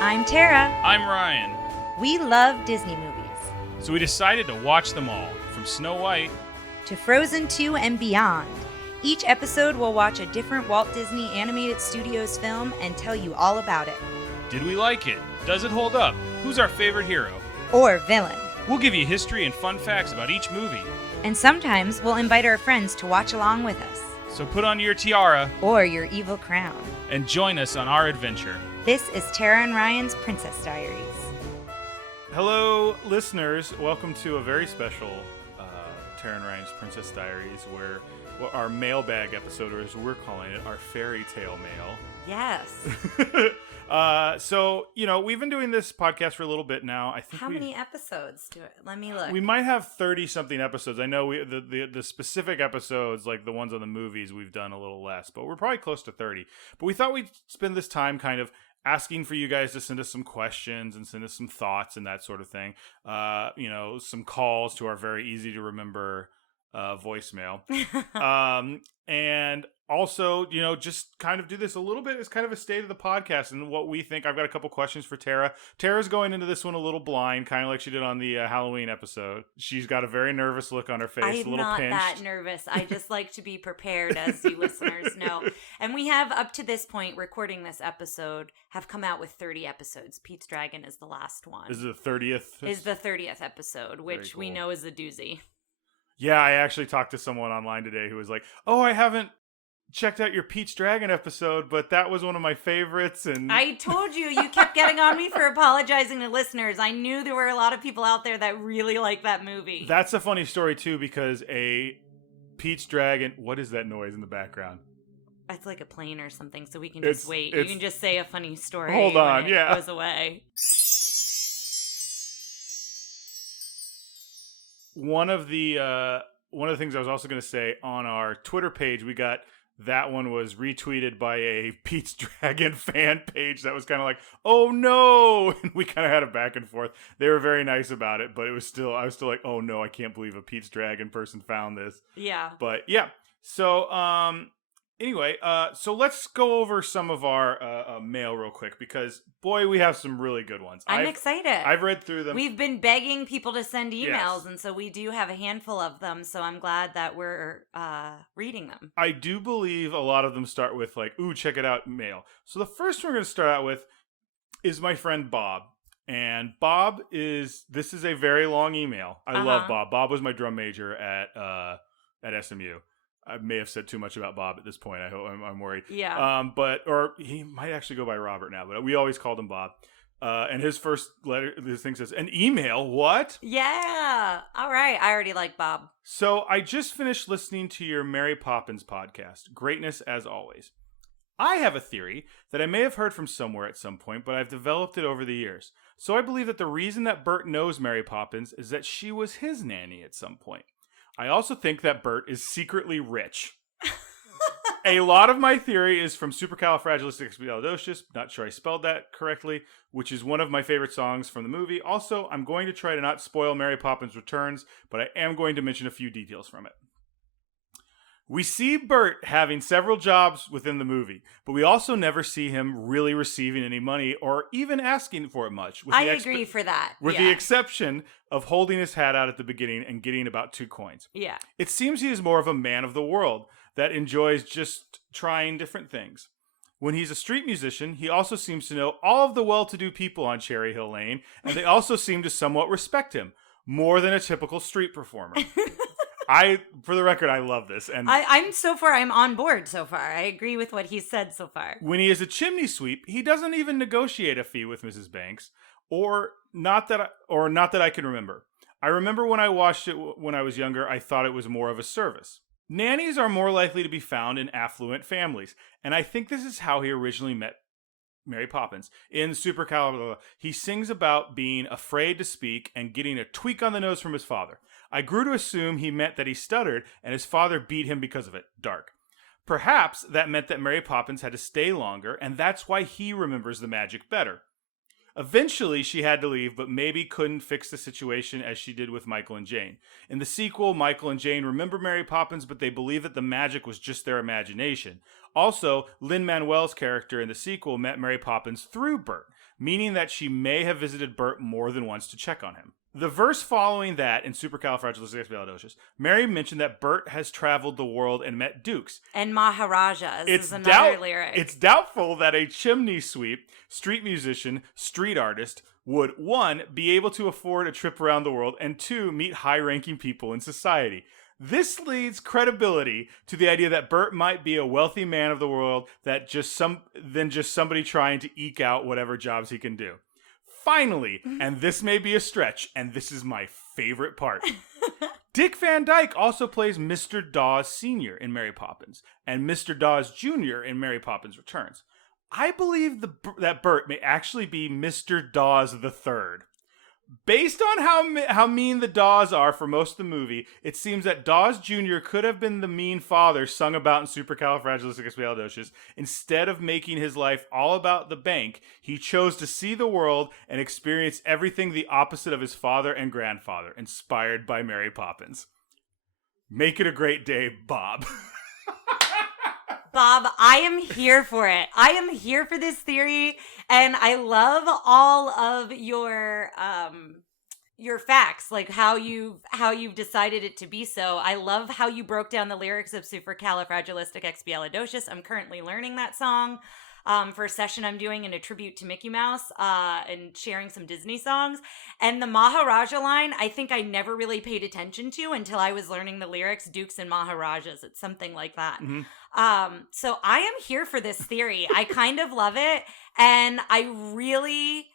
I'm Tara. I'm Ryan. We love Disney movies. So we decided to watch them all, from Snow White to Frozen 2 and beyond. Each episode will watch a different Walt Disney Animated Studios film and tell you all about it. Did we like it? Does it hold up? Who's our favorite hero? Or villain. We'll give you history and fun facts about each movie. And sometimes we'll invite our friends to watch along with us. So put on your tiara or your evil crown and join us on our adventure. This is Tara and Ryan's Princess Diaries. Hello, listeners. Welcome to a very special Tara and Ryan's Princess Diaries, where our mailbag episode, or as we're calling it, our fairy tale mail. Yes. So, we've been doing this podcast for a little bit now. I think How many episodes do it? Let me look. We might have 30-something episodes. I know the specific episodes, like the ones on the movies, we've done a little less, but we're probably close to 30. But we thought we'd spend this time kind of asking for you guys to send us some questions and send us some thoughts and that sort of thing. Some calls to our very easy to remember voicemail. And also, just kind of do this a little bit as kind of a state of the podcast and what we think. I've got a couple questions for Tara. Tara's going into this one a little blind, kind of like she did on the Halloween episode. She's got a very nervous look on her face, a little pinched. I'm not that nervous. I just like to be prepared, as you listeners know. And we have, up to this point, recording this episode, have come out with 30 episodes. Pete's Dragon is the last one. Is it the 30th? Is the 30th episode, which we know is a doozy. Yeah, I actually talked to someone online today who was like, "Oh, I haven't checked out your Pete's Dragon episode, but that was one of my favorites." And I told you kept getting on me for apologizing to listeners. I knew there were a lot of people out there that really like that movie. That's a funny story too, because a Pete's Dragon. What is that noise in the background? It's like a plane or something, so we can just wait. You can just say a funny story. Hold on, when it goes away. One of the things I was also going to say, on our Twitter page, we got that one was retweeted by a Pete's Dragon fan page that was kind of like, "Oh no," and we kind of had a back and forth. They were very nice about it, but I was still like, "Oh no, I can't believe a Pete's Dragon person found this." Yeah. But yeah, so anyway, so let's go over some of our mail real quick, because boy, we have some really good ones. I'm excited. I've read through them. We've been begging people to send emails, yes. And so we do have a handful of them, so I'm glad that we're reading them. I do believe a lot of them start with like, "Ooh, check it out," mail. So the first one we're going to start out with is my friend Bob. And this is a very long email. I love Bob. Bob was my drum major at SMU. I may have said too much about Bob at this point. I'm worried. Yeah. Or he might actually go by Robert now, but we always called him Bob. And his first letter, this thing says, "An email? What?" Yeah. All right. I already like Bob. So I just finished listening to your Mary Poppins podcast. Greatness as always. I have a theory that I may have heard from somewhere at some point, but I've developed it over the years. So I believe that the reason that Bert knows Mary Poppins is that she was his nanny at some point. I also think that Bert is secretly rich. A lot of my theory is from Supercalifragilisticexpialidocious, not sure I spelled that correctly, which is one of my favorite songs from the movie. Also, I'm going to try to not spoil Mary Poppins Returns, but I am going to mention a few details from it. We see Bert having several jobs within the movie, but we also never see him really receiving any money or even asking for it much. I agree for that. With the exception of holding his hat out at the beginning and getting about 2 coins. Yeah. It seems he is more of a man of the world that enjoys just trying different things. When he's a street musician, he also seems to know all of the well-to-do people on Cherry Hill Lane, and they also seem to somewhat respect him, more than a typical street performer. For the record, I love this. And I'm on board so far. I agree with what he said so far. When he is a chimney sweep, he doesn't even negotiate a fee with Mrs. Banks, or not that I can remember. I remember when I watched it when I was younger, I thought it was more of a service. Nannies are more likely to be found in affluent families, and I think this is how he originally met Mary Poppins. In Supercalifragilisticexpialidocious, he sings about being afraid to speak and getting a tweak on the nose from his father. I grew to assume he meant that he stuttered and his father beat him because of it. Dark. Perhaps that meant that Mary Poppins had to stay longer, and that's why he remembers the magic better. Eventually, she had to leave, but maybe couldn't fix the situation as she did with Michael and Jane. In the sequel, Michael and Jane remember Mary Poppins, but they believe that the magic was just their imagination. Also, Lin-Manuel's character in the sequel met Mary Poppins through Bert, meaning that she may have visited Bert more than once to check on him. The verse following that in Supercalifragilisticexpialidocious, Mary mentioned that Bert has traveled the world and met dukes. And Maharajas is another lyric. It's doubtful that a chimney sweep, street musician, street artist would, 1, be able to afford a trip around the world, and 2, meet high-ranking people in society. This leads credibility to the idea that Bert might be a wealthy man of the world than just somebody trying to eke out whatever jobs he can do. Finally, and this may be a stretch, and this is my favorite part, Dick Van Dyke also plays Mr. Dawes Sr. in Mary Poppins, and Mr. Dawes Jr. in Mary Poppins Returns. I believe that Bert may actually be Mr. Dawes III. Based on how mean the Dawes are for most of the movie, it seems that Dawes Jr. could have been the mean father sung about in Supercalifragilisticexpialidocious. Instead of making his life all about the bank, he chose to see the world and experience everything the opposite of his father and grandfather, inspired by Mary Poppins. Make it a great day, Bob. Bob, I am here for it. I am here for this theory, and I love all of your facts, like how you've decided it to be so. I love how you broke down the lyrics of Supercalifragilisticexpialidocious. I'm currently learning that song for a session I'm doing in a tribute to Mickey Mouse and sharing some Disney songs. And the Maharaja line, I think I never really paid attention to until I was learning the lyrics, Dukes and Maharajas. It's something like that. Mm-hmm. So I am here for this theory. I kind of love it. And I really,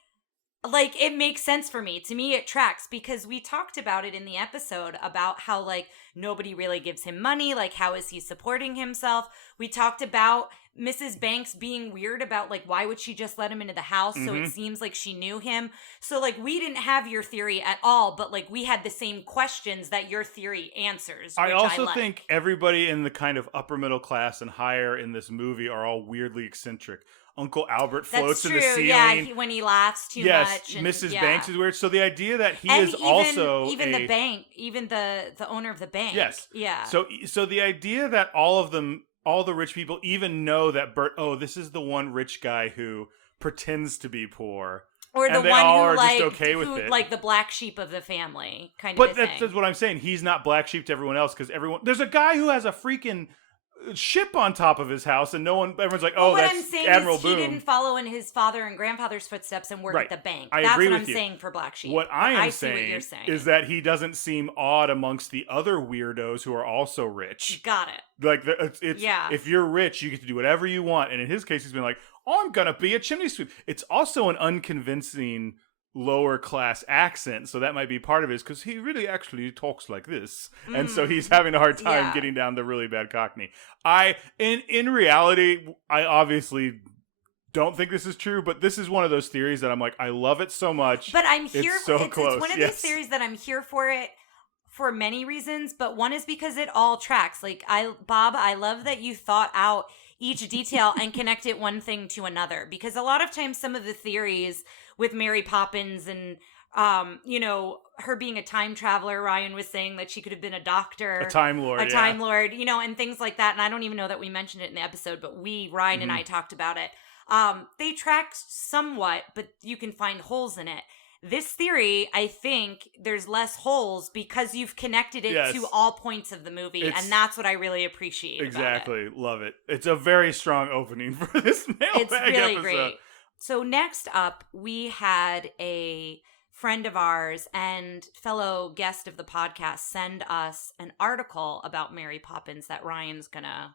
like, it makes sense for me. To me, it tracks because we talked about it in the episode about how, like, nobody really gives him money. Like, how is he supporting himself? We talked about Mrs. Banks being weird about, like, why would she just let him into the house? Mm-hmm. So it seems like she knew him. So, like, we didn't have your theory at all, but, like, we had the same questions that your theory answers. I also think everybody in the kind of upper middle class and higher in this movie are all weirdly eccentric. Uncle Albert floats in the ceiling. Yeah, when he laughs too much. And, Mrs. Banks is weird. So the idea that he and is also the bank, even the owner of the bank. Yes. Yeah. So the idea that all the rich people even know that Bert, this is the one rich guy who pretends to be poor. Or the and they one all who, are like, just okay with it. Like the black sheep of the family, kind of. But that's what I'm saying. He's not black sheep to everyone else because there's a guy who has a freaking ship on top of his house, and everyone's like, that's Admiral Boone. He didn't follow in his father and grandfather's footsteps and work at the bank. I That's agree what with I'm you. saying for black sheep. What I am saying is that he doesn't seem odd amongst the other weirdos who are also rich. Got it. Like if you're rich, you get to do whatever you want. And in his case, he's been like, I'm gonna be a chimney sweep. It's also an unconvincing lower class accent, so that might be part of it, because he really actually talks like this, and so he's having a hard time getting down the really bad Cockney. In reality, I obviously don't think this is true, but this is one of those theories that I'm like, I love it so much. But I'm here. It's so close. It's one of these theories that I'm here for it for many reasons, but one is because it all tracks. Like, Bob, I love that you thought out each detail and connect it one thing to another, because a lot of times some of the theories with Mary Poppins and her being a time traveler, Ryan was saying that she could have been a doctor, a Time Lord, and things like that. And I don't even know that we mentioned it in the episode, but Ryan and I talked about it. They track somewhat, but you can find holes in it. This theory, I think there's less holes because you've connected it to all points of the movie, and that's what I really appreciate. Exactly. About it. Love it. It's a very strong opening for this mailbag It's really episode. Great. So next up, we had a friend of ours and fellow guest of the podcast send us an article about Mary Poppins that Ryan's going to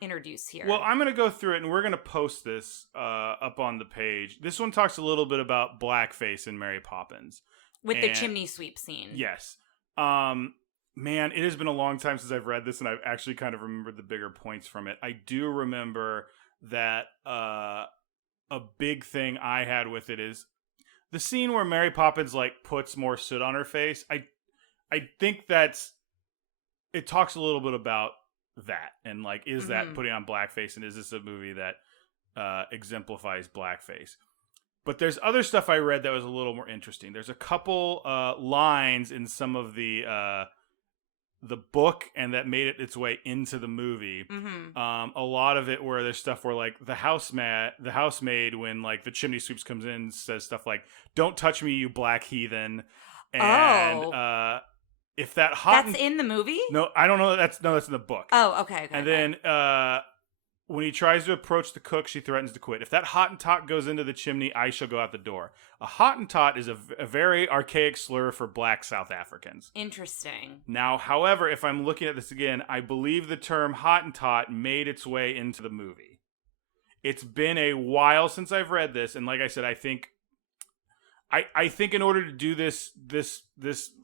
introduce here. Well, I'm going to go through it, and we're going to post this up on the page. This one talks a little bit about blackface in Mary Poppins. With the chimney sweep scene. Yes. Man, it has been a long time since I've read this, and I've actually kind of remembered the bigger points from it. I do remember that a big thing I had with it is the scene where Mary Poppins, like, puts more soot on her face. I think it talks a little bit about that, and, like, is that putting on blackface, and is this a movie that exemplifies blackface? But there's other stuff I read that was a little more interesting. There's a couple lines in some of the book and that made it its way into the movie. A lot of it where there's stuff where like the housemaid when like the chimney sweeps comes in says stuff like, "Don't touch me, you black heathen." And if that That's in the movie? No, I don't know. That's in the book. Oh, okay. And then when he tries to approach the cook, she threatens to quit. If that Hottentot goes into the chimney, I shall go out the door. A Hottentot is a very archaic slur for black South Africans. Interesting. Now, however, if I'm looking at this again, I believe the term Hottentot made its way into the movie. It's been a while since I've read this, and like I said, I think in order to do this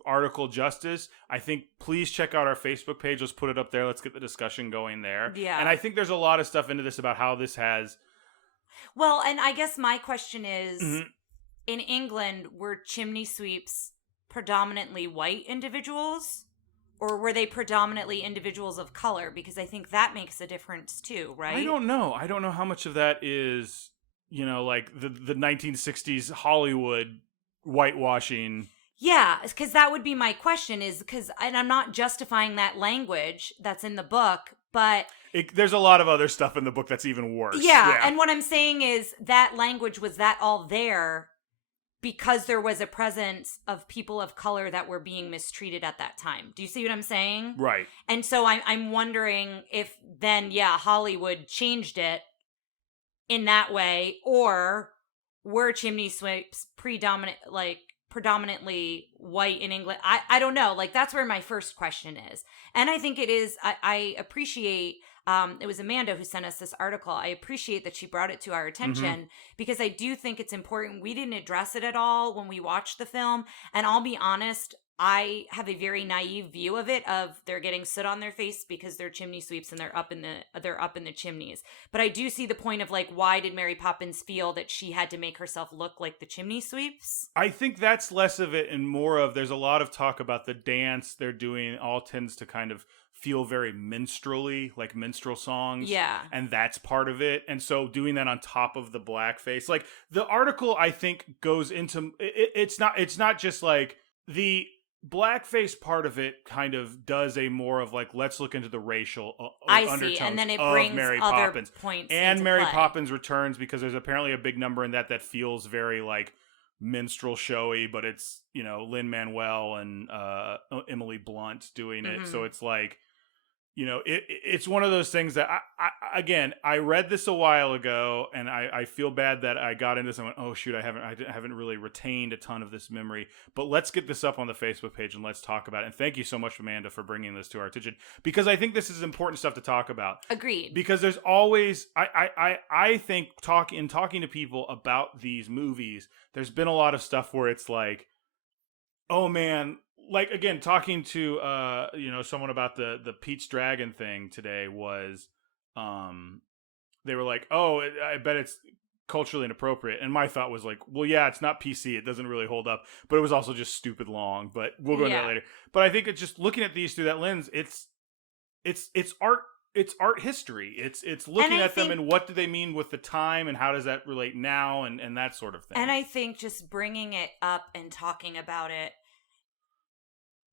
article justice, I think please check out our Facebook page. Let's put it up there. Let's get the discussion going there. Yeah. And I think there's a lot of stuff into this about how this has... Well, and I guess my question is, in England, were chimney sweeps predominantly white individuals? Or were they predominantly individuals of color? Because I think that makes a difference too, right? I don't know. I don't know how much of that is... like the 1960s Hollywood whitewashing. Yeah, because that would be my question and I'm not justifying that language that's in the book, but... There's a lot of other stuff in the book that's even worse. Yeah, and what I'm saying is that language, was that all there because there was a presence of people of color that were being mistreated at that time? Do you see what I'm saying? Right. And so I'm wondering if then, Hollywood changed it in that way, or were chimney sweeps predominantly white in England? I don't know. Like, that's where my first question is. And I think it is, I appreciate, it was Amanda who sent us this article. I appreciate that she brought it to our attention because I do think it's important. We didn't address it at all when we watched the film. And I'll be honest, I have a very naive view of it, of they're getting soot on their face because they're chimney sweeps and they're up in the chimneys. But I do see the point of like, why did Mary Poppins feel that she had to make herself look like the chimney sweeps? I think that's less of it and more of, there's a lot of talk about the dance they're doing all tends to kind of feel very minstrel-y, like minstrel songs. Yeah. And that's part of it. And so doing that on top of the blackface, like the article I think goes into, it's not just like the blackface part of it kind of does a more of like, let's look into the racial undertones and then it of brings Mary other Poppins. Points and into Mary play. Poppins Returns, because there's apparently a big number in that feels very like minstrel showy, but it's, Lin-Manuel and Emily Blunt doing it. So it's like, it's one of those things that I read this a while ago, and I feel bad that I got into this and went, oh shoot, I haven't really retained a ton of this memory. But let's get this up on the Facebook page and let's talk about it. And thank you so much, Amanda, for bringing this to our attention, because I think this is important stuff to talk about. Agreed. Because there's always, I think talking to people about these movies, there's been a lot of stuff where it's like, oh man. Like, again, talking to someone about the Pete's Dragon thing today was, they were like, oh, I bet it's culturally inappropriate. And my thought was like, well, yeah, it's not PC. It doesn't really hold up. But it was also just stupid long. But we'll go into that later. But I think it's just looking at these through that lens, it's art. It's art history. It's looking at them and what do they mean with the time and how does that relate now and that sort of thing. And I think just bringing it up and talking about it,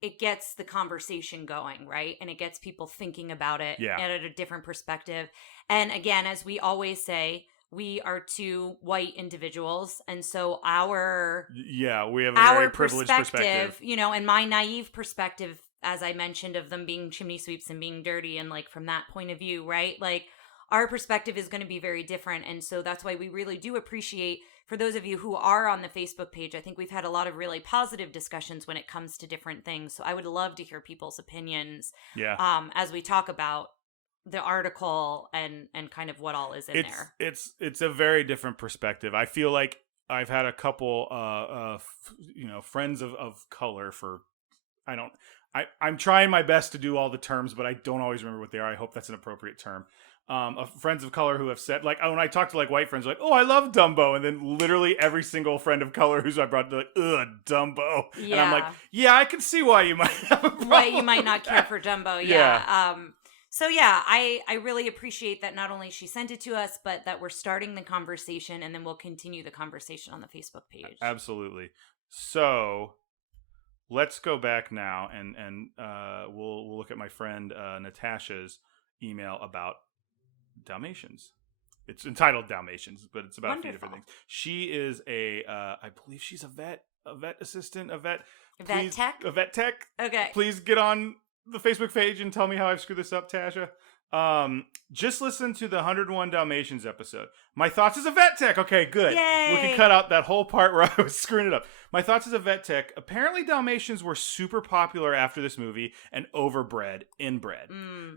it gets the conversation going, right? And it gets people thinking about it at a different perspective. And again, as we always say, we are two white individuals. And so we have a very privileged perspective. And my naive perspective, as I mentioned, of them being chimney sweeps and being dirty and like from that point of view, right? Like our perspective is going to be very different. And so that's why we really do appreciate, for those of you who are on the Facebook page, I think we've had a lot of really positive discussions when it comes to different things. So I would love to hear people's opinions as we talk about the article and kind of what all is in there. It's a very different perspective. I feel like I've had a couple, friends of color I'm trying my best to do all the terms, but I don't always remember what they are. I hope that's an appropriate term. Friends of color who have said, like, when I talk to like white friends, like, oh, I love Dumbo, and then literally every single friend of color who's I brought to like, ugh, Dumbo, and I'm like, yeah, I can see why you might have a problem. Why you might not care for Dumbo, yeah. So yeah, I really appreciate that not only she sent it to us, but that we're starting the conversation, and then we'll continue the conversation on the Facebook page. Absolutely. So let's go back now, and we'll look at my friend Natasha's email about Dalmatians. It's entitled Dalmatians, but it's about a few different things. She is I believe she's a vet assistant, a vet tech. A vet tech. Okay. Please get on the Facebook page and tell me how I've screwed this up, Tasha. Just listen to the 101 Dalmatians episode. My thoughts as a vet tech. Okay, good. Yay. We can cut out that whole part where I was screwing it up. My thoughts as a vet tech. Apparently, Dalmatians were super popular after this movie and overbred, inbred.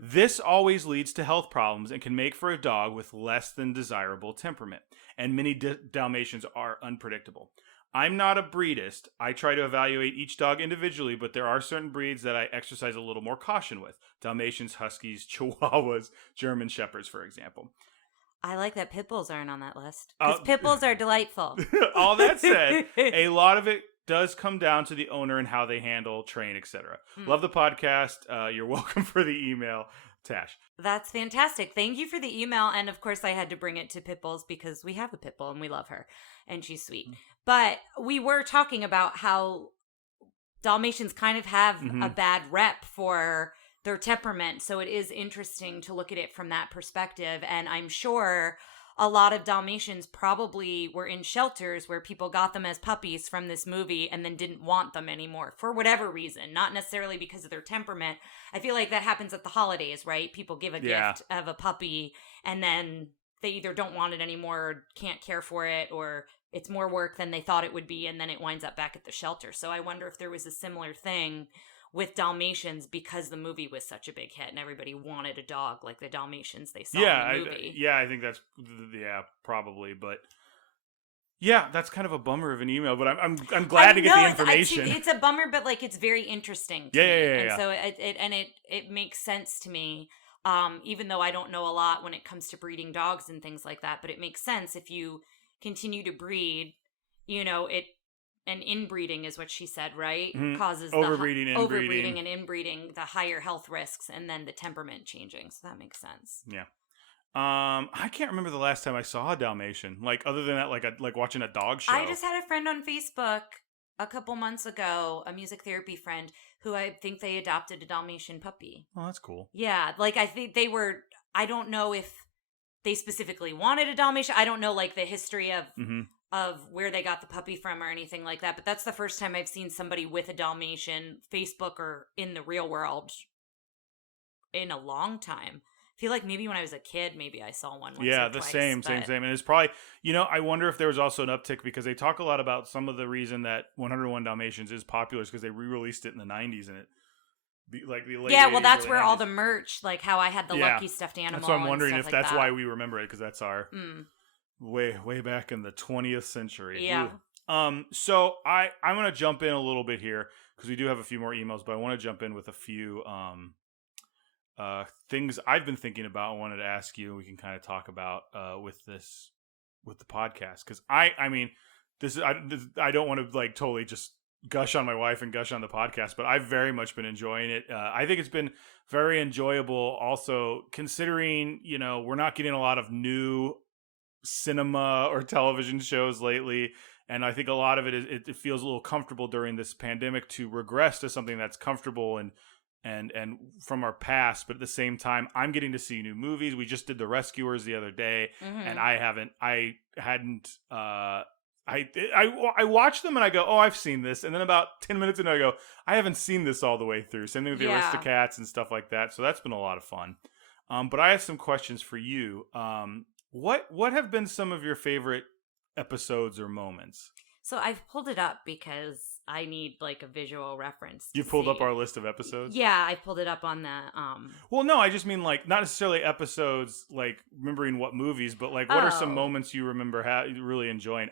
This always leads to health problems and can make for a dog with less than desirable temperament. And many Dalmatians are unpredictable. I'm not a breedist. I try to evaluate each dog individually, but there are certain breeds that I exercise a little more caution with. Dalmatians, Huskies, Chihuahuas, German Shepherds, for example. I like that pit bulls aren't on that list. Because pit bulls are delightful. All that said, a lot of it does come down to the owner and how they handle, train, etc. Love the podcast. You're welcome for the email, Tash. That's fantastic. Thank you for the email. And of course, I had to bring it to pit bulls because we have a pit bull and we love her. And she's sweet. But we were talking about how Dalmatians kind of have a bad rep for their temperament. So it is interesting to look at it from that perspective. And I'm sure a lot of Dalmatians probably were in shelters where people got them as puppies from this movie and then didn't want them anymore for whatever reason, not necessarily because of their temperament. I feel like that happens at the holidays, right? People give a gift of a puppy and then they either don't want it anymore or can't care for it, or it's more work than they thought it would be, and then it winds up back at the shelter. So I wonder if there was a similar thing with Dalmatians because the movie was such a big hit and everybody wanted a dog like the Dalmatians they saw in the movie. I think that's probably, but yeah, that's kind of a bummer of an email. But I'm glad to get the information. It's a bummer, but like it's very interesting. To me. So it makes sense to me. Even though I don't know a lot when it comes to breeding dogs and things like that, but it makes sense if you continue to breed, and inbreeding is what she said, right? Causes overbreeding, overbreeding and inbreeding, the higher health risks, and then the temperament changing. So that makes sense. Yeah. I can't remember the last time I saw a Dalmatian. Like other than that, like watching a dog show. I just had a friend on Facebook a couple months ago, a music therapy friend, who I think they adopted a Dalmatian puppy. Oh, that's cool. Yeah, like I think they were. I don't know if they specifically wanted a Dalmatian. I don't know like the history of where they got the puppy from or anything like that. But that's the first time I've seen somebody with a Dalmatian, Facebook or in the real world, in a long time. I feel like maybe when I was a kid, maybe I saw one once or twice. Same. And it's probably, I wonder if there was also an uptick because they talk a lot about some of the reason that 101 Dalmatians is popular is because they re-released it in the 90s and the late 80s, that's where 90s. All the merch, like how I had the Lucky stuffed animal. That's why I'm wondering if like that's that. why we remember it, because that's our way back in the 20th century. Yeah. So I'm going to jump in a little bit here because we do have a few more emails, but I want to jump in with a few things I've been thinking about. I wanted to ask you, and we can kind of talk about with the podcast, because I mean, I don't want to like totally just gush on my wife and gush on the podcast, but I've very much been enjoying it. I think it's been very enjoyable. Also, considering we're not getting a lot of new cinema or television shows lately, and I think a lot of it feels a little comfortable during this pandemic to regress to something that's comfortable and from our past, but at the same time, I'm getting to see new movies. We just did The Rescuers the other day, and I watched them and I go, oh, I've seen this. And then about 10 minutes in, I go, I haven't seen this all the way through. Same thing with the Aristocats and stuff like that. So that's been a lot of fun. But I have some questions for you. What have been some of your favorite episodes or moments? So I've pulled it up because I need like a visual reference. You pulled up our list of episodes? Yeah, I pulled it up on the Well, no, I just mean like not necessarily episodes like remembering what movies, but like what are some moments you remember really enjoying?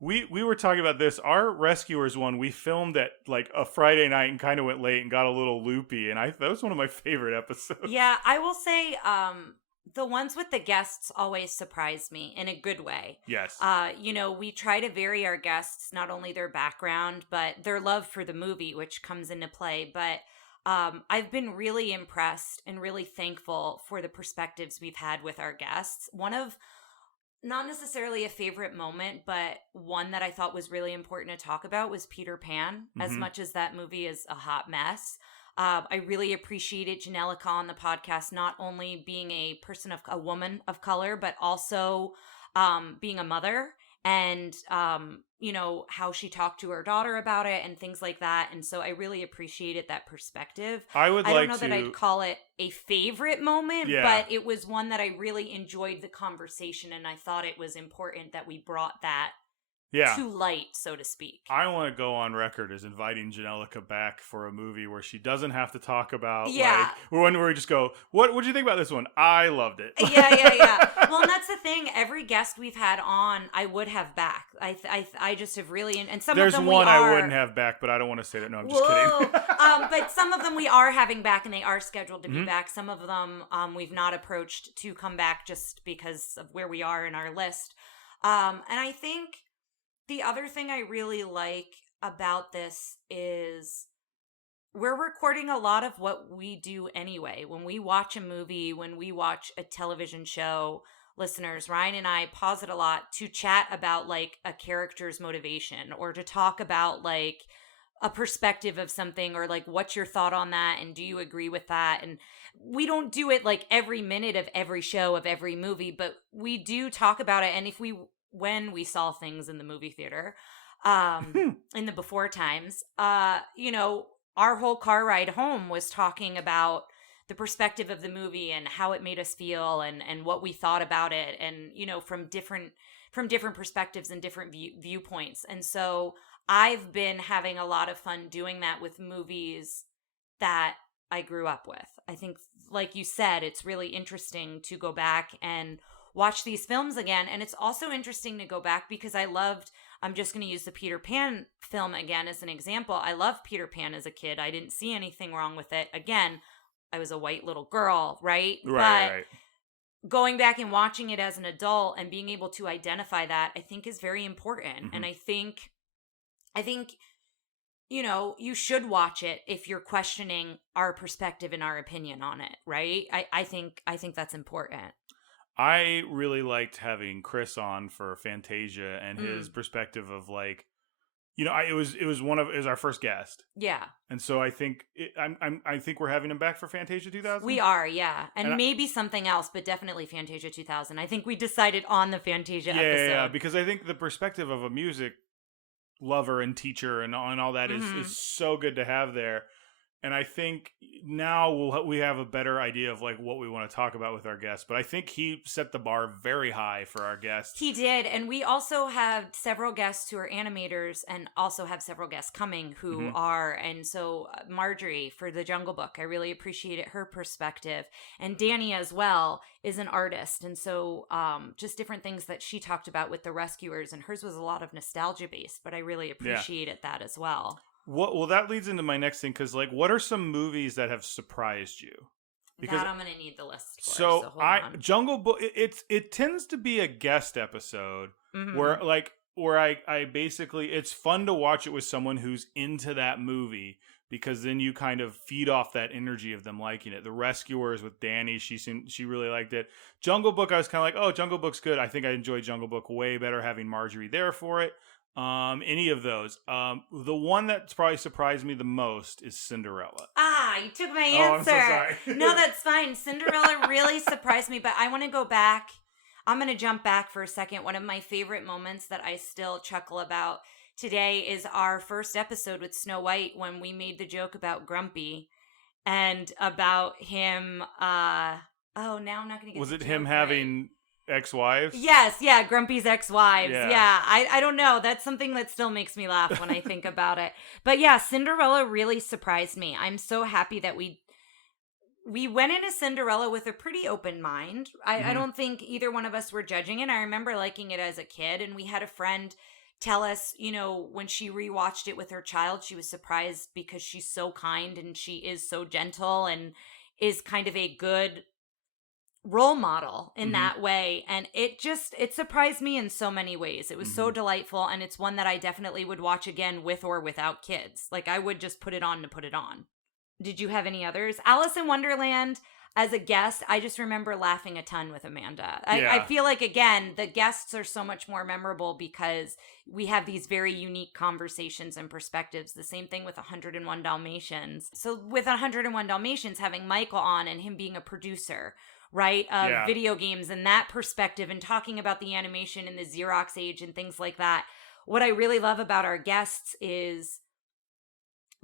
We were talking about this. Our Rescuers one, we filmed at like a Friday night and kind of went late and got a little loopy, and that was one of my favorite episodes. Yeah, I will say the ones with the guests always surprise me in a good way. Yes. We try to vary our guests, not only their background, but their love for the movie, which comes into play. But I've been really impressed and really thankful for the perspectives we've had with our guests. One of, not necessarily a favorite moment, but one that I thought was really important to talk about was Peter Pan. As Mhm. much as that movie is a hot mess, I really appreciated Janelica on the podcast, not only being a woman of color, but also being a mother, and how she talked to her daughter about it and things like that. And so I really appreciated that perspective. I would I don't like know that I'd to. call it a favorite moment, Yeah. but it was one that I really enjoyed the conversation, and I thought it was important that we brought that Yeah. to light, so to speak. I want to go on record as inviting Janelica back for a movie where she doesn't have to talk about Yeah. one where we just go, what do you think about this one? I loved it. Yeah. Well, and that's the thing. Every guest we've had on, I would have back. I just have really, and some There's of them one we are, I wouldn't have back, but I don't want to say that. No, I'm just Whoa. kidding. But some of them we are having back, and they are scheduled to be Mhm. back. Some of them we've not approached to come back just because of where we are in our list. And I think the other thing I really like about this is we're recording a lot of what we do anyway. When we watch a movie, when we watch a television show, listeners, Ryan and I pause it a lot to chat about like a character's motivation, or to talk about like a perspective of something, or like what's your thought on that, and do you agree with that? And we don't do it like every minute of every show of every movie, but we do talk about it. And when we saw things in the movie theater, in the before times, our whole car ride home was talking about the perspective of the movie and how it made us feel, and what we thought about it, and from different perspectives and different viewpoints. And so I've been having a lot of fun doing that with movies that I grew up with. I think, like you said, it's really interesting to go back and watch these films again. And it's also interesting to go back because I'm just going to use the Peter Pan film again as an example. I loved Peter Pan as a kid. I didn't see anything wrong with it. Again, I was a white little girl, right? Right. Going back and watching it as an adult and being able to identify that, I think is very important. Mhm. And I think you should watch it if you're questioning our perspective and our opinion on it, right? I think that's important. I really liked having Chris on for Fantasia and his perspective of like, it was our first guest, Yeah, and so I think I think we're having him back for Fantasia 2000. we are, yeah, and And maybe something else, but definitely Fantasia 2000. I think we decided on the Fantasia episode. Yeah, because I think the perspective of a music lover and teacher and all that is so good to have there. And I think now we have a better idea of like what we want to talk about with our guests. But I think he set the bar very high for our guests. He did. And we also have several guests who are animators, and also have several guests coming who are. And so Marjorie for The Jungle Book, I really appreciated her perspective. And Danny as well is an artist. And so just different things that she talked about with the rescuers. And hers was a lot of nostalgia based, but I really appreciated that as well. Well, that leads into my next thing, because like, what are some movies that have surprised you? Because that I'm going to need the list for. So hold on. Jungle Book, it tends to be a guest episode where I basically, it's fun to watch it with someone who's into that movie, because then you kind of feed off that energy of them liking it. The Rescuers with Danny, she really liked it. Jungle Book, I was kind of like, oh, Jungle Book's good. I think I enjoyed Jungle Book way better having Marjorie there for it. Any of those. The one that's probably surprised me the most is Cinderella. You took my Oh, I'm answer. so sorry. No, that's fine. Cinderella really surprised me, but I want to go back. I'm going to jump back for a second. One of my favorite moments that I still chuckle about today is our first episode with Snow White, when we made the joke about Grumpy and about him. Now I'm not going to get. Was the it him joke having ex-wives? Yes, yeah, Grumpy's ex-wives. Yeah. I don't know. That's something that still makes me laugh when I think about it. But yeah, Cinderella really surprised me. I'm so happy that we went into Cinderella with a pretty open mind. I don't think either one of us were judging it. I remember liking it as a kid, and we had a friend tell us, when she rewatched it with her child, she was surprised because she's so kind and she is so gentle and is kind of a good role model in that way. And it surprised me in so many ways. It was so delightful, and it's one that I definitely would watch again with or without kids. Like, I would just put it on to put it on. Did you have any others? Alice in Wonderland, as a guest, I just remember laughing a ton with Amanda. I feel like, again, the guests are so much more memorable because we have these very unique conversations and perspectives. The same thing with 101 Dalmatians. So with 101 Dalmatians, having Michael on and him being a producer, right, of video games and that perspective and talking about the animation in the Xerox age and things like that. What I really love about our guests is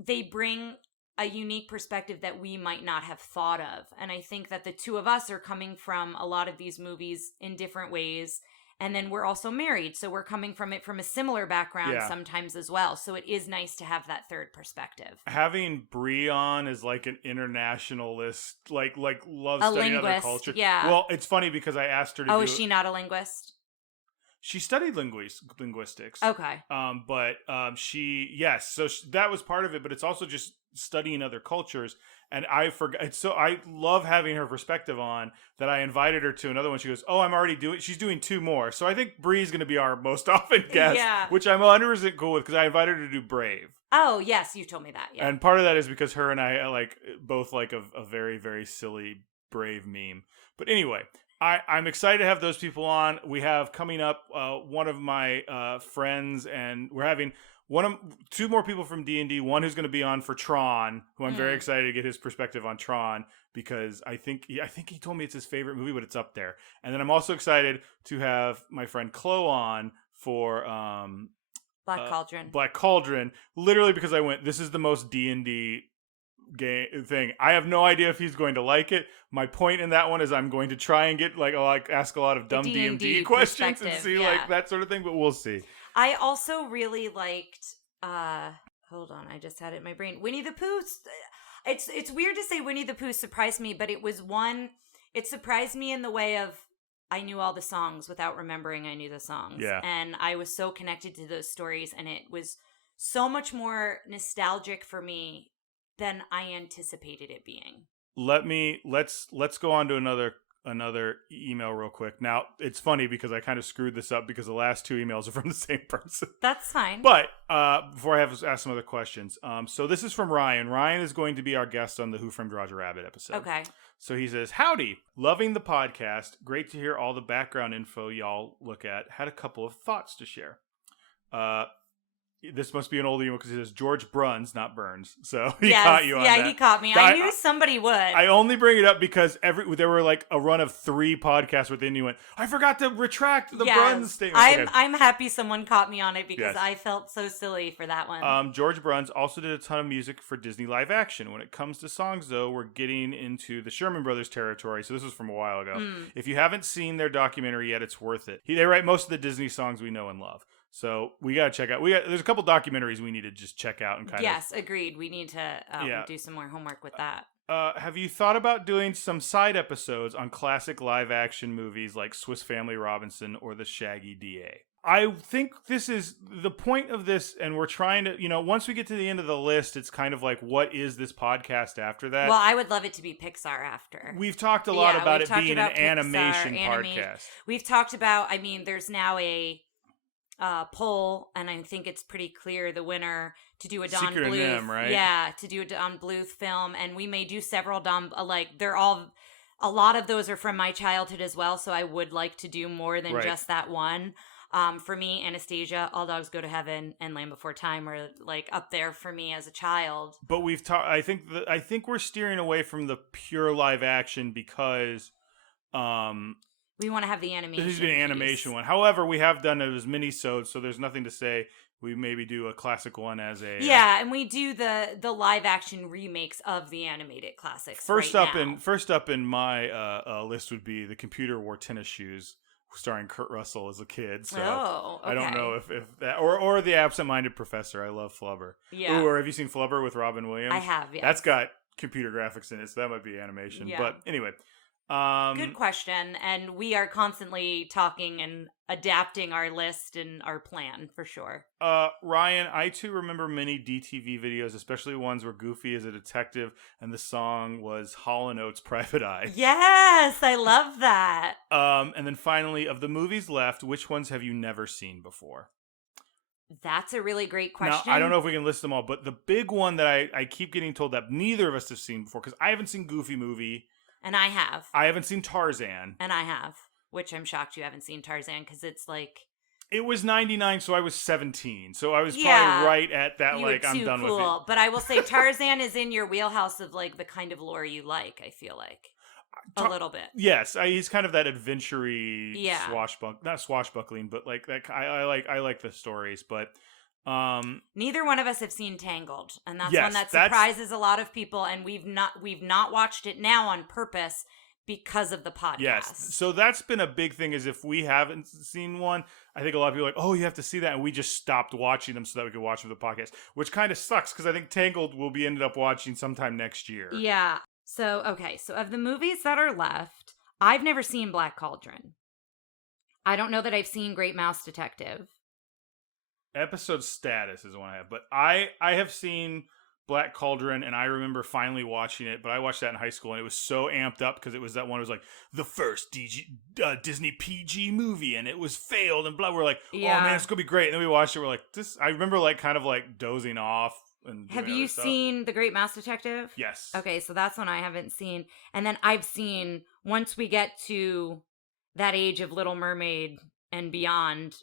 they bring a unique perspective that we might not have thought of. And I think that the two of us are coming from a lot of these movies in different ways. And then we're also married. So we're coming from it from a similar background sometimes as well. So it is nice to have that third perspective. Having Brie on is like an internationalist, like loves A studying linguist, other culture. yeah. Well, it's funny because I asked her to is she not a linguist? She studied linguistics. Okay. So that was part of it, but it's also just studying other cultures. And I forgot. So I love having her perspective on that. I invited her to another one. She goes, "Oh, I'm already doing." She's doing 2 more. So I think Bree's going to be our most often guest, which I'm 100% cool with because I invited her to do Brave. Oh yes, you told me that. Yeah. And part of that is because her and I both like a very, very silly Brave meme. But anyway. I'm excited to have those people on. We have coming up one of my friends, and we're having 2 more people from D&D. One who's going to be on for Tron, who I'm very excited to get his perspective on Tron because I think he told me it's his favorite movie, but it's up there. And then I'm also excited to have my friend Chloe on for Black Cauldron. Black Cauldron, literally because I went, this is the most D&D game thing. I have no idea if he's going to like it. My point in that one is I'm going to try and get ask a lot of dumb D&D questions and see like that sort of thing, but we'll see. I also really liked hold on, I just had it in my brain. Winnie the Pooh. It's weird to say Winnie the Pooh surprised me, but it surprised me in the way of I knew all the songs without remembering I knew the songs. Yeah. And I was so connected to those stories, and it was so much more nostalgic for me than I anticipated it being. Let's go on to another email real quick. Now, it's funny because I kind of screwed this up because the last 2 emails are from the same person. That's fine. But before I have to ask some other questions, so this is from Ryan. Ryan is going to be our guest on the Who Framed Roger Rabbit episode. Okay. So he says, "Howdy, loving the podcast. Great to hear all the background info y'all look at. Had a couple of thoughts to share." This must be an old email because he says George Bruns, not Burns. So he caught you on that. Yeah, he caught me. I knew somebody would. I only bring it up because there were like a run of 3 podcasts within you went, I forgot to retract the Bruns statement. I'm happy someone caught me on it because I felt so silly for that one. George Bruns also did a ton of music for Disney live action. When it comes to songs, though, we're getting into the Sherman Brothers territory. So this was from a while ago. If you haven't seen their documentary yet, it's worth it. They write most of the Disney songs we know and love. So we got to check out. There's a couple documentaries we need to just check out and kind of. Yes, agreed. We need to do some more homework with that. Have you thought about doing some side episodes on classic live action movies like Swiss Family Robinson or The Shaggy DA? I think this is the point of this, and we're trying to, once we get to the end of the list, it's kind of like, what is this podcast after that? Well, I would love it to be Pixar after. We've talked a lot about it being an animation podcast. We've talked about, there's now a poll, and I think it's pretty clear the winner to do a Don Secret Bluth, NM, right? Yeah, to do a Don Bluth film, and we may do several Don. They're all, a lot of those are from my childhood as well. So I would like to do more than just that one. For me, Anastasia, All Dogs Go to Heaven, and Land Before Time are like up there for me as a child. But we've talked. I think we're steering away from the pure live action because. We want to have the animation. This is an animation one. However, we have done it as mini-sodes, so there's nothing to say we maybe do a classic one as a... Yeah, and we do the live-action remakes of the animated classics First up in my list would be The Computer Wore Tennis Shoes, starring Kurt Russell as a kid. So okay. I don't know if that... Or The Absent-Minded Professor. I love Flubber. Yeah. Or have you seen Flubber with Robin Williams? I have, yes. That's got computer graphics in it, so that might be animation. Yeah. But anyway... Good question, and we are constantly talking and adapting our list and our plan for sure. Ryan, I too remember many DTV videos, especially ones where Goofy is a detective and the song was Hall & Oates' Private Eye. Yes, I love that. And then finally, of the movies left, which ones have you never seen before? That's a really great Now, question. I don't know if we can list them all, but the big one that I keep getting told that neither of us have seen before, because I haven't seen Goofy Movie. And I have. I haven't seen Tarzan. And I have. Which I'm shocked you haven't seen Tarzan, because it's like... It was 99, so I was 17. So I was Yeah, probably right at that, you like, were I'm too done with cool. it. But I will say Tarzan is in your wheelhouse of like the kind of lore you like, I feel like. A little bit. Yes, he's kind of that adventure-y Yeah. not swashbuckling, but like that. I like the stories, but neither one of us have seen Tangled, and that's yes, one that surprises a lot of people, and we've not watched it now on purpose because of the podcast. Yes, so that's been a big thing. Is if we haven't seen one, I think a lot of people are like, oh, you have to see that, and we just stopped watching them so that we could watch them for the podcast, which kind of sucks because I think Tangled will be ended up watching sometime next year. Yeah. So okay, so of the movies that are left, I've never seen Black Cauldron. I don't know that I've seen Great Mouse Detective. Episode Status is one I have, but I have seen Black Cauldron, and I remember finally watching it, but I watched that in high school, and it was so amped up because it was that one. It was like the first Disney PG movie, and it was failed, and blah. We're like, oh man, it's gonna be great. And then we watched it. We're like, this. I remember like kind of like dozing off. And have you seen The Great Mouse Detective? Yes. Okay, so that's one I haven't seen, and then I've seen once we get to that age of Little Mermaid and beyond.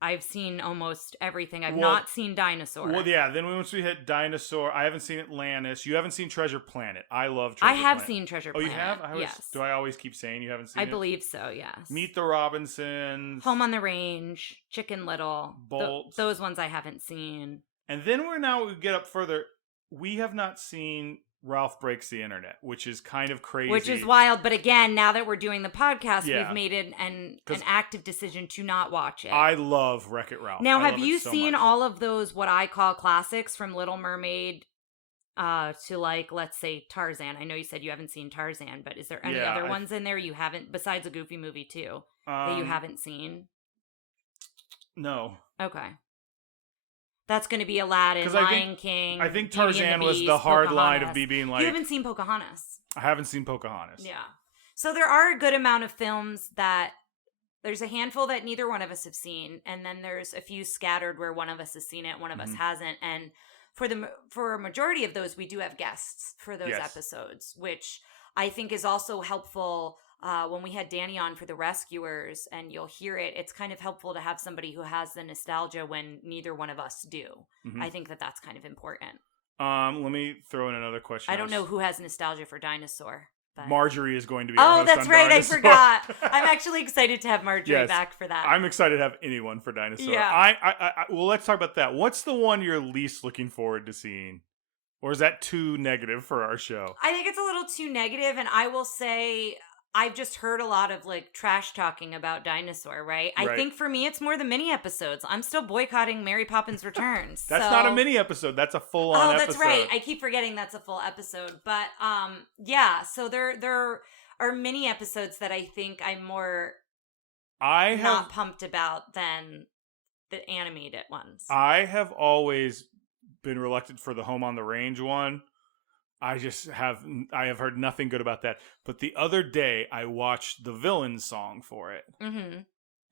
I've seen almost everything. I've not seen Dinosaur. Well, yeah. Then once we hit Dinosaur, I haven't seen Atlantis. You haven't seen Treasure Planet. I love Treasure Planet. I have seen Treasure Planet. Oh, you have? Yes. Do I always keep saying you haven't seen it? I believe so, yes. Meet the Robinsons. Home on the Range. Chicken Little. Bolt. Those ones I haven't seen. And then we get up further. We have not seen Ralph Breaks the Internet, which is kind of crazy. Which is wild, but again, now that we're doing the podcast, Yeah. we've made an active decision to not watch it. I love Wreck-It Ralph. Now, have you seen all of those, what I call classics, from Little Mermaid to, like, let's say Tarzan? I know you said you haven't seen Tarzan, but is there any other ones in there you haven't, besides a Goofy Movie too, that you haven't seen? No. Okay. That's going to be Aladdin, Lion King. I think Tarzan was the hard line of me being like... You haven't seen Pocahontas. I haven't seen Pocahontas. Yeah. So there are a good amount of films that... There's a handful that neither one of us have seen, and then there's a few scattered where one of us has seen it, one of us hasn't. And for a majority of those, we do have guests for those episodes, which I think is also helpful... when we had Danny on for The Rescuers, and you'll hear it, it's kind of helpful to have somebody who has the nostalgia when neither one of us do. Mm-hmm. I think that's kind of important. Let me throw in another question. I don't know who has nostalgia for Dinosaur. But... Marjorie is going to be our host that's on right, Dinosaur. I forgot. I'm actually excited to have Marjorie back for that. I'm excited to have anyone for Dinosaur. Yeah. Well, let's talk about that. What's the one you're least looking forward to seeing? Or is that too negative for our show? I think it's a little too negative, and I will say... I've just heard a lot of like trash talking about Dinosaur, right? I think for me, it's more the mini episodes. I'm still boycotting Mary Poppins Returns. That's not a mini episode. That's a full on episode. Oh, that's right. I keep forgetting that's a full episode. But yeah, so there are mini episodes that I think I'm more not pumped about than the animated ones. I have always been reluctant for the Home on the Range one. I have heard nothing good about that. But the other day, I watched the villain song for it. Mm-hmm.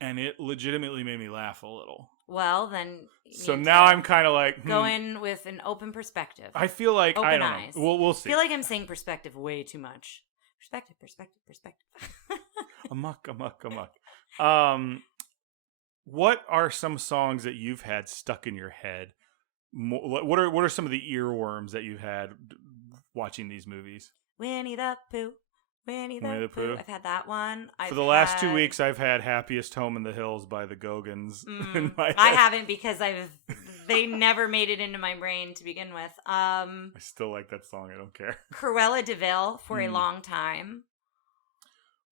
And it legitimately made me laugh a little. Well, then... So now I'm kind of like... Go in with an open perspective. I feel like... Open I don't eyes. know. We'll see. I feel like I'm saying perspective way too much. Perspective. Amok. What are some songs that you've had stuck in your head? What are some of the earworms that you've had watching these movies? Winnie the Pooh. I've had that one. For the last 2 weeks, I've had Happiest Home in the Hills by the Gogans in my head. I haven't because they never made it into my brain to begin with. I still like that song. I don't care. Cruella de Vil for a long time.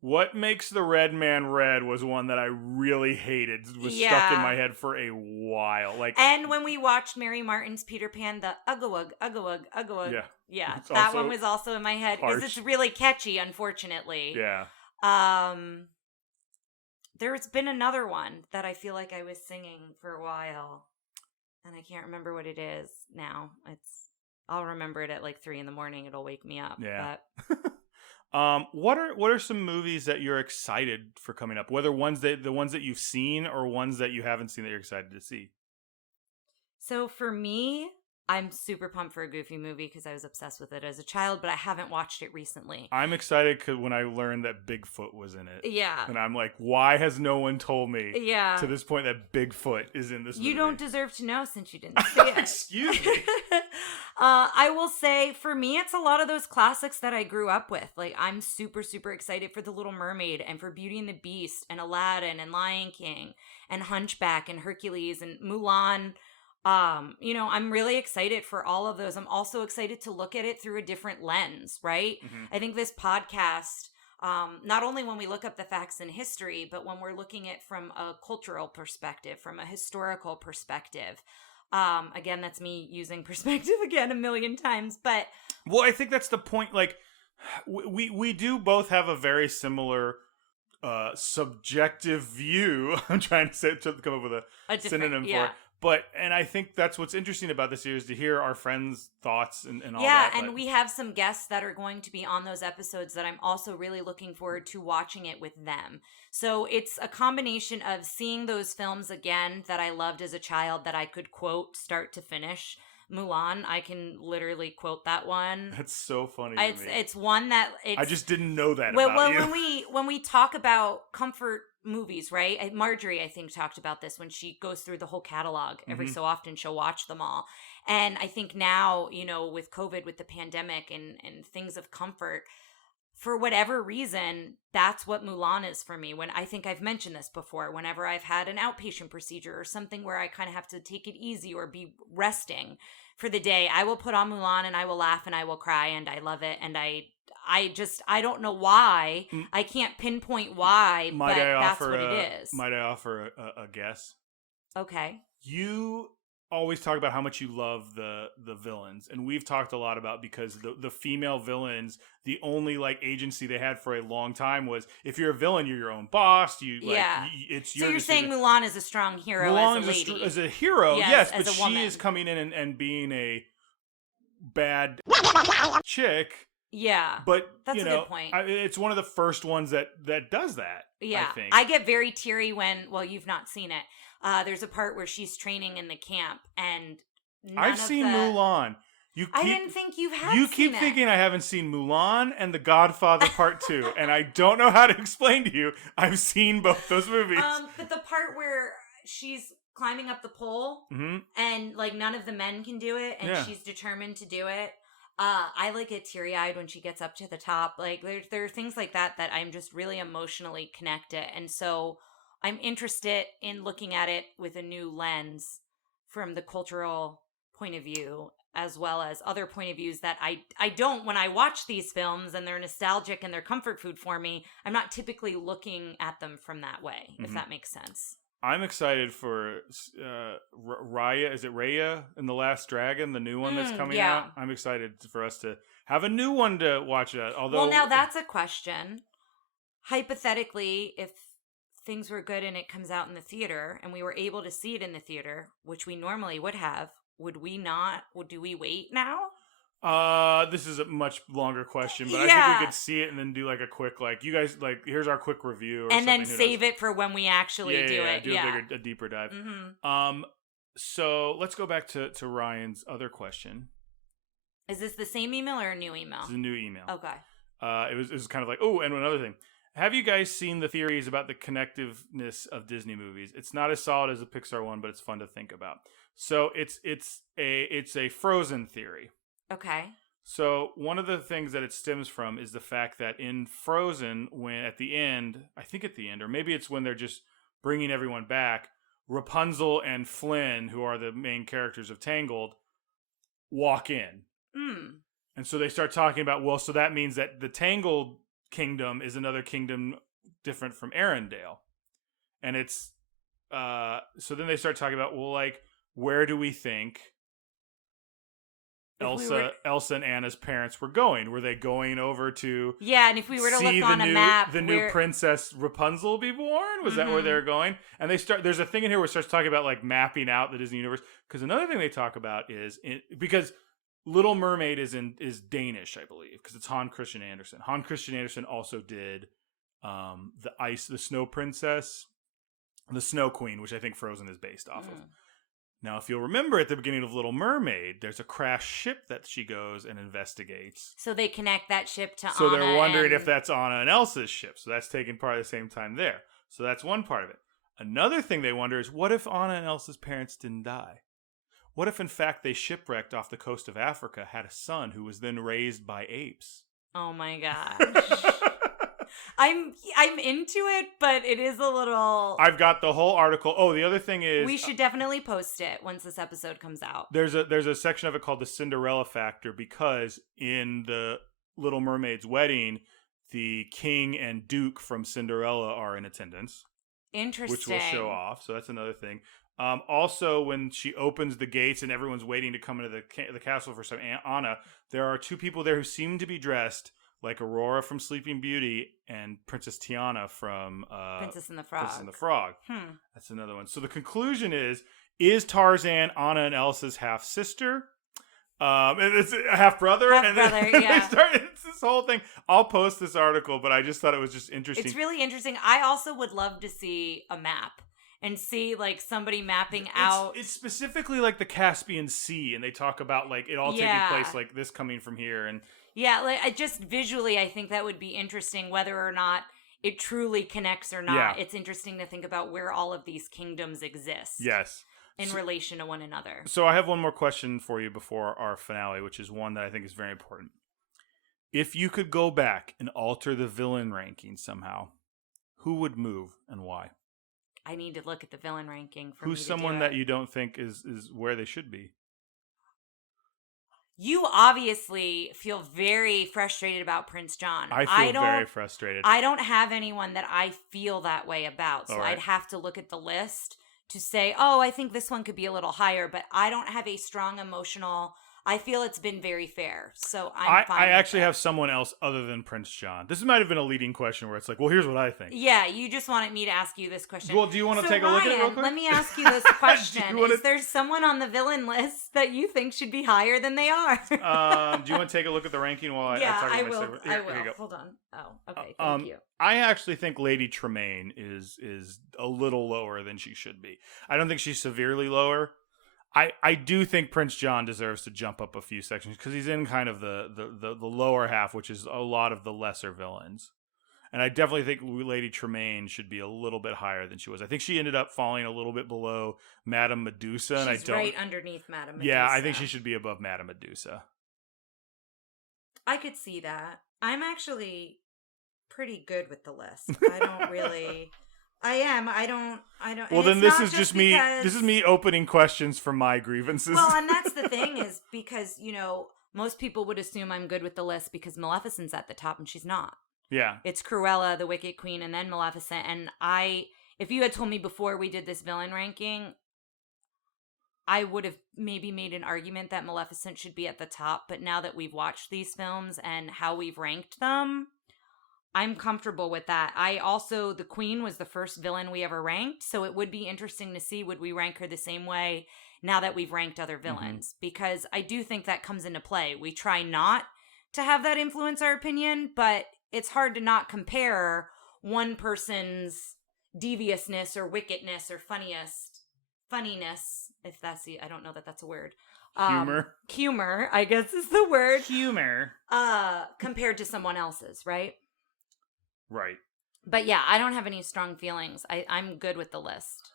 What Makes the Red Man Red was one that I really hated. It was stuck in my head for a while. And when we watched Mary Martin's Peter Pan, the Uggawug. Yeah, that one was also in my head because it's really catchy, unfortunately. Yeah. There's been another one that I feel like I was singing for a while, and I can't remember what it is now. I'll remember it at like 3 a.m. It'll wake me up. Yeah. But... what are some movies that you're excited for coming up? Whether the ones that you've seen or ones that you haven't seen that you're excited to see. So for me, I'm super pumped for a Goofy movie because I was obsessed with it as a child, but I haven't watched it recently. I'm excited when I learned that Bigfoot was in it. Yeah. And I'm like, why has no one told me Yeah. to this point that Bigfoot is in this movie? You don't deserve to know since you didn't see it. Excuse me. I will say, for me, it's a lot of those classics that I grew up with. Like, I'm super, super excited for The Little Mermaid and for Beauty and the Beast and Aladdin and Lion King and Hunchback and Hercules and Mulan. I'm really excited for all of those. I'm also excited to look at it through a different lens, right? Mm-hmm. I think this podcast, not only when we look up the facts in history, but when we're looking at from a cultural perspective, from a historical perspective. Again, that's me using perspective again a million times, but well, I think that's the point. Like, we do both have a very similar subjective view. I'm trying to come up with a synonym for it. And I think that's what's interesting about this year is to hear our friends' thoughts and all that. Yeah, and we have some guests that are going to be on those episodes that I'm also really looking forward to watching it with them. So it's a combination of seeing those films again that I loved as a child that I could quote start to finish. Mulan, I can literally quote that one. That's so funny. It's one that I just didn't know that about you. when we talk about comfort movies, right? Marjorie, I think, talked about this when she goes through the whole catalog. Every so often she'll watch them all. And I think now, with COVID, with the pandemic and things of comfort, for whatever reason, that's what Mulan is for me. When I think I've mentioned this before, whenever I've had an outpatient procedure or something where I kind of have to take it easy or be resting for the day, I will put on Mulan and I will laugh and I will cry and I love it. And I don't know why. I can't pinpoint why, but that's what it is. Might I offer a guess? Okay. You always talk about how much you love the villains, and we've talked a lot about because the female villains, the only agency they had for a long time was if you're a villain, you're your own boss. It's your. So you're saying Mulan is a strong hero Mulan as a lady, as a hero, yes, as but a woman. She is coming in and being a bad chick. Yeah, but that's a good point. It's one of the first ones that does that. Yeah, I think. I get very teary when. Well, you've not seen it. There's a part where she's training in the camp, and I've seen Mulan. I didn't think you had. You keep thinking I haven't seen Mulan and The Godfather Part 2, and I don't know how to explain to you. I've seen both those movies. But the part where she's climbing up the pole, and none of the men can do it, and she's determined to do it. I get teary-eyed when she gets up to the top. There are things like that I'm just really emotionally connected. And so I'm interested in looking at it with a new lens from the cultural point of view, as well as other point of views that I don't, when I watch these films and they're nostalgic and they're comfort food for me, I'm not typically looking at them from that way, if that makes sense. I'm excited for Raya. Is it Raya in The Last Dragon, the new one that's coming out? I'm excited for us to have a new one to watch. Although, now that's a question. Hypothetically, if things were good and it comes out in the theater and we were able to see it in the theater, which we normally would have, would we not? Do we wait now? This is a much longer question, but I think we could see it and then do a quick you guys here's our quick review, and then save it for when we actually do it. Do a deeper dive. So let's go back to Ryan's other question. Is this the same email or a new email? It's a new email. Okay. It was kind of and another thing. Have you guys seen the theories about the connectiveness of Disney movies? It's not as solid as a Pixar one, but it's fun to think about. So it's a Frozen theory. Okay. So one of the things that it stems from is the fact that in Frozen, when at the end, or maybe it's when they're just bringing everyone back, Rapunzel and Flynn, who are the main characters of Tangled, walk in. And so they start talking about, so that means that the Tangled kingdom is another kingdom different from Arendelle. And it's, so then they start talking about, where do we think Elsa and Anna's parents were going? Were they going over to and if we were to look on a map, the new princess Rapunzel be born? Was that where they were going? And there's a thing in here where it starts talking about mapping out the Disney universe, because another thing they talk about is because Little Mermaid is Danish, I believe, because it's Hans Christian Andersen. Hans Christian Andersen also did the Snow Princess, the Snow Queen, which I think Frozen is based off of. Now, if you'll remember at the beginning of Little Mermaid, there's a crashed ship that she goes and investigates. So they connect that ship to So Anna. they're wondering if that's Anna and Elsa's ship. So that's taking part at the same time there. So that's one part of it. Another thing they wonder is, what if Anna and Elsa's parents didn't die? What if, in fact, they shipwrecked off the coast of Africa, had a son who was then raised by apes? Oh my gosh. I'm into it, but it is a little... I've got the whole article. Oh, the other thing is... We should definitely post it once this episode comes out. There's a section of it called the Cinderella Factor, because in the Little Mermaid's wedding, the king and duke from Cinderella are in attendance. Interesting. Which we'll show off. So that's another thing. Also, when she opens the gates and everyone's waiting to come into the castle for some Anna, there are two people there who seem to be dressed like Aurora from Sleeping Beauty and Princess Tiana from Princess and the Frog. Princess and the Frog. That's another one. So the conclusion is Tarzan Anna and Elsa's half sister? And it's a half brother. Yeah. It's this whole thing. I'll post this article, but I just thought it was just interesting. It's really interesting. I also would love to see a map and see like somebody mapping out. It's specifically like the Caspian Sea, and they talk about like it all taking place like this coming from here, and like I just visually, I think that would be interesting, whether or not it truly connects or not. Yeah. It's interesting to think about where all of these kingdoms exist. Yes. In relation to one another. So I have one more question for you before our finale, which is one that I think is very important. If you could go back and alter the villain ranking somehow, who would move and why? I need to look at the villain ranking for Who's someone that you don't think is where they should be? You obviously feel very frustrated about Prince John. I feel very frustrated. I don't have anyone that I feel that way about. So right. I'd have to look at the list to say, oh, I think this one could be a little higher, but I don't have a strong emotional... I feel it's been very fair, so I'm fine. I actually have someone else other than Prince John. This might have been a leading question where it's like, well, here's what I think. Yeah, you just wanted me to ask you this question. Well, do you want to take a look at it real quick? Let me ask you this question. Is there someone on the villain list that you think should be higher than they are? Do you want to take a look at the ranking while I talk about will. Here, I will. Here you go. Hold on. Oh, okay. Thank you. I actually think Lady Tremaine is a little lower than she should be. I don't think she's severely lower. I do think Prince John deserves to jump up a few sections because he's in kind of the lower half, which is a lot of the lesser villains. And I definitely think Lady Tremaine should be a little bit higher than she was. I think she ended up falling a little bit below Madame Medusa. She's right underneath Madame Medusa. Yeah, I think she should be above Madame Medusa. I could see that. I'm actually pretty good with the list. I don't really... I am. I don't. Well, then this is just me. This is me opening questions for my grievances. Well, and that's the thing is because, most people would assume I'm good with the list because Maleficent's at the top and she's not. Yeah. It's Cruella, the Wicked Queen, and then Maleficent. And if you had told me before we did this villain ranking, I would have maybe made an argument that Maleficent should be at the top. But now that we've watched these films and how we've ranked them, I'm comfortable with that. The Queen was the first villain we ever ranked, so it would be interesting to see would we rank her the same way now that we've ranked other villains, because I do think that comes into play. We try not to have that influence our opinion, but it's hard to not compare one person's deviousness or wickedness or funniness, if that's I don't know that that's a word. Humor, I guess is the word. Humor. Compared to someone else's, right? Right. But yeah, I don't have any strong feelings. I'm good with the list.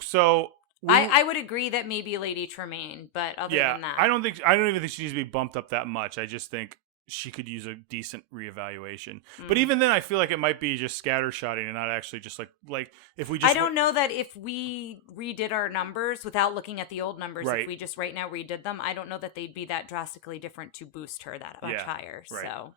So I would agree that maybe Lady Tremaine, but other than that, I don't even think she needs to be bumped up that much. I just think she could use a decent reevaluation. But even then, I feel like it might be just scattershotting and not actually just like if we just. I don't know that if we redid our numbers without looking at the old numbers, if we just right now redid them, I don't know that they'd be that drastically different to boost her that much higher. Right.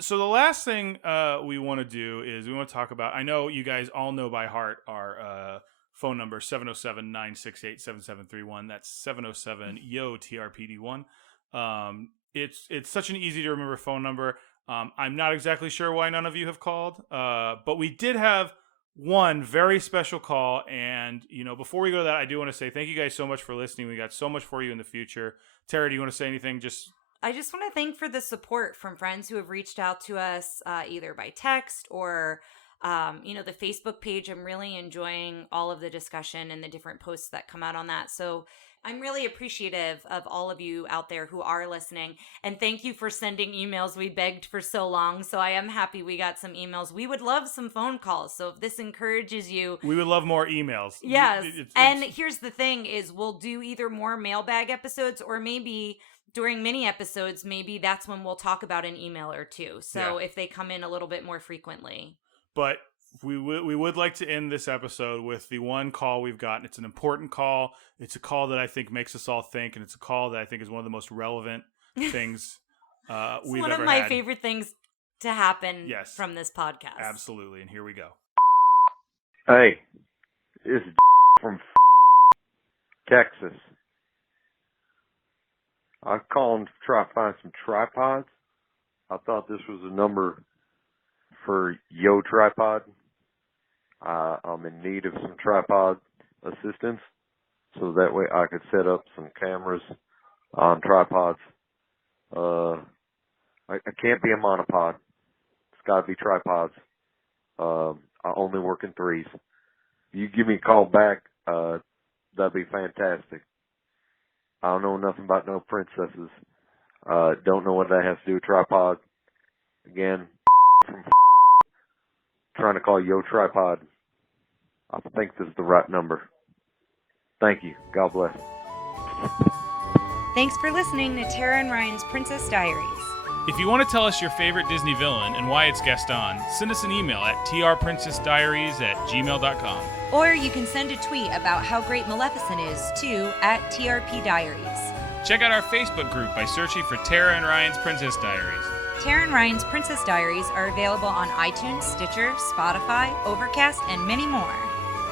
So the last thing we want to do is we want to talk about, I know you guys all know by heart our phone number, 707-968-7731. That's 707-YO-TRPD1. It's such an easy to remember phone number. I'm not exactly sure why none of you have called, but we did have one very special call. And, before we go to that, I do want to say thank you guys so much for listening. We got so much for you in the future. Tara, do you want to say anything? I just want to thank for the support from friends who have reached out to us either by text or the Facebook page. I'm really enjoying all of the discussion and the different posts that come out on that. So I'm really appreciative of all of you out there who are listening. And thank you for sending emails. We begged for so long. So I am happy we got some emails. We would love some phone calls. So if this encourages you. We would love more emails. Yes. And here's the thing is we'll do either more mailbag episodes or maybe during mini episodes, maybe that's when we'll talk about an email or two. So if they come in a little bit more frequently. But we would like to end this episode with the one call we've gotten. It's an important call. It's a call that I think makes us all think, and it's a call that I think is one of the most relevant things we've ever had. It's one of my favorite things to happen from this podcast. Absolutely, and here we go. Hey, this is from Texas. I'm calling to try to find some tripods. I thought this was a number for Yo Tripod. I'm in need of some tripod assistance, so that way I could set up some cameras on tripods. I can't be a monopod. It's got to be tripods. I only work in threes. If you give me a call back, that'd be fantastic. I don't know nothing about no princesses. Don't know what that has to do with tripod. Again, from trying to call Yo Tripod. I think this is the right number. Thank you. God bless. Thanks for listening to Tara and Ryan's Princess Diaries. If you want to tell us your favorite Disney villain and why it's guest on, send us an email at trprincessdiaries@gmail.com. Or you can send a tweet about how great Maleficent is to @TRPDiaries. Check out our Facebook group by searching for Tara and Ryan's Princess Diaries. Tara and Ryan's Princess Diaries are available on iTunes, Stitcher, Spotify, Overcast, and many more.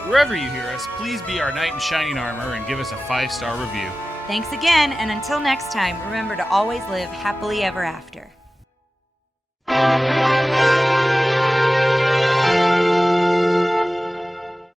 Wherever you hear us, please be our knight in shining armor and give us a 5-star review. Thanks again, and until next time, remember to always live happily ever after.